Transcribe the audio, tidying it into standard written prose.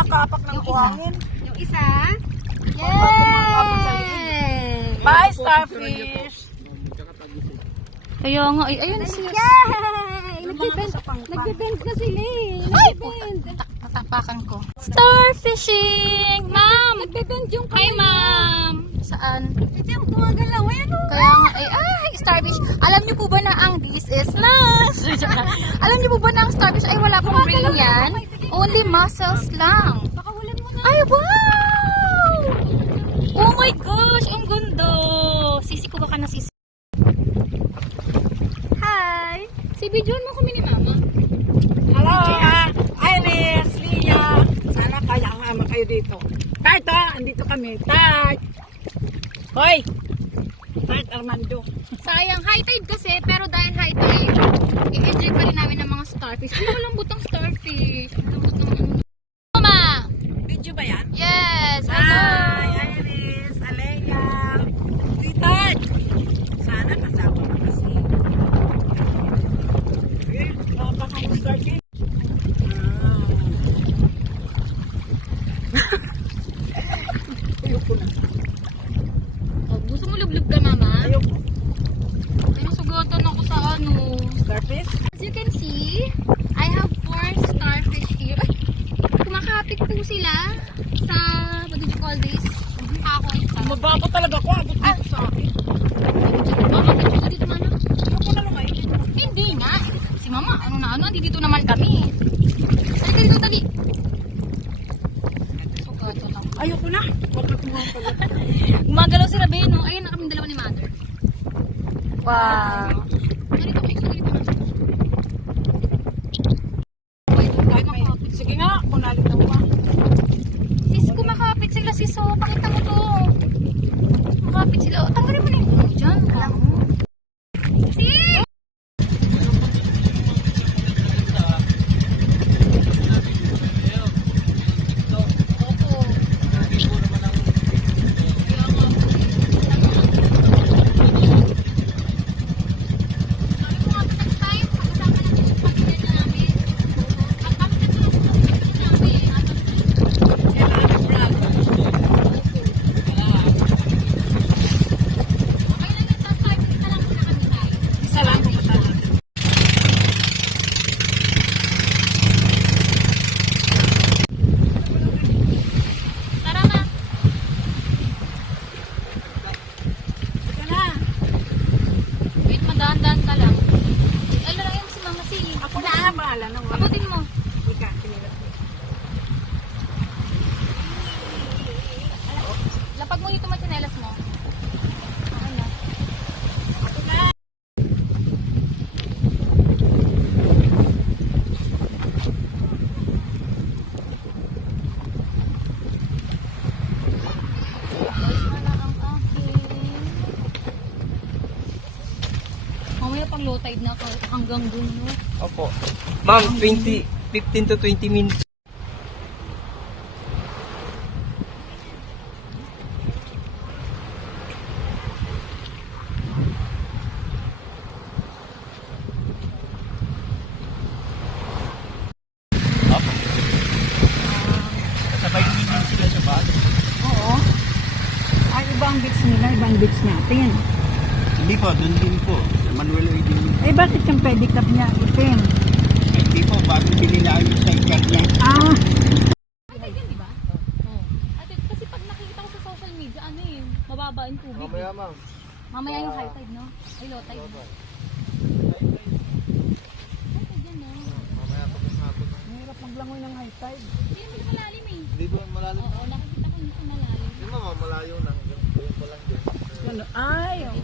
Nakakaapak ng buhangin. Yung isa. Yay! Bye, starfish! Kaya nga, ayun siya. Yay! Nagbibend na sila eh. Nagbibend. Natapakan ko. Starfishing! Ma'am! Nagbibend yung kay ma'am. Saan? Ito yung gumagalaw. Kaya nga, starfish. Alam niyo po ba na ang this is mas? Alam niyo po ba na ang starfish ay wala pong brain yan? Only muscles lang. Ay, wow! Oh my gosh, ang ganda. Sisi ko baka na sisi. Hi! Si Bijuan mo kami ni Mama. Hello, Iris, Lia. Sana kaya nga kayo dito. Tart, andito kami. Tart! Hoy! Tart Armando. Sayang, high tide kasi, pero dahil high tide, i-enjoy pa rin namin ng mga starfish. Ano malambot ang starfish? Malambot ng ano. Mama! Video ba yan? Yes! Hi, Hello! Iris, Alea. Tart! Sana kasama ka kasi. Okay, baka kang starfish. Ayoko na. Oh, gusto mo lublub ka, Mama? Ayoko. Ay, nasugatan ako sa ano. Starfish? As you can see, I have 4 starfish here. Ay, kumakapit po sila sa, what do you call this? Ako. Magbaba talaga ko. Abot dito sa akin. Mama, dito dito man. Ako na lang kayo. Hindi nga. Si Mama, ano na ano, dito naman kami. Ay, dito, dali. Sugatan ako. Ayoko na. Bakit mo ako pala? Gumagalaw sila, Beno. Ayun na kami dalawa ni Mother. Wow. Narito, ay, sorry pa. Sige nga, kung nalitaw ka. Sis, kumakapit sila, sis. Oh, pakita mo to. Kumakapit sila. Oh, tanggalin mo na yung ulo dyan. Sis! Isa lang kung matala. Tara na. Sige na. Wait, madahan-dahan ka lang. Ay, lalayan mo si Mama, si. Ako na bahala ng wala. Abutin mo. Ika, kinilas mo. Lapag mo dito machinelas mo. Okay na. Ako na. Mamaya pang low tide na hanggang dun, no? Opo. Ma'am, 15 to 20 minutes. Opo. Sabay din sila sa bus. Oo. Ay, ibang beach nila, ibang beach natin. Hindi po, doon din po. Sa Manuel A. din. Eh, bakit yung pedicab niya itim? Hindi po, bago binila yung sidecar niya. Ah, High tide yan, di ba? Oo. Ate, kasi pag nakikita ko sa social media, ano eh, mababa yung tubig. Mamaya, ma'am. Mamaya yung high tide, no? Ay, low tide. No? High tide yan, no? Mamaya pa ng hapon. mahirap maglangoy ng high tide. Hindi naman malalim eh. Hindi po malalim. Oo, nakikita ko hindi ko malalim. Hindi ma'am, malayo na. Yung pa lang din. Ano? Ay, oo.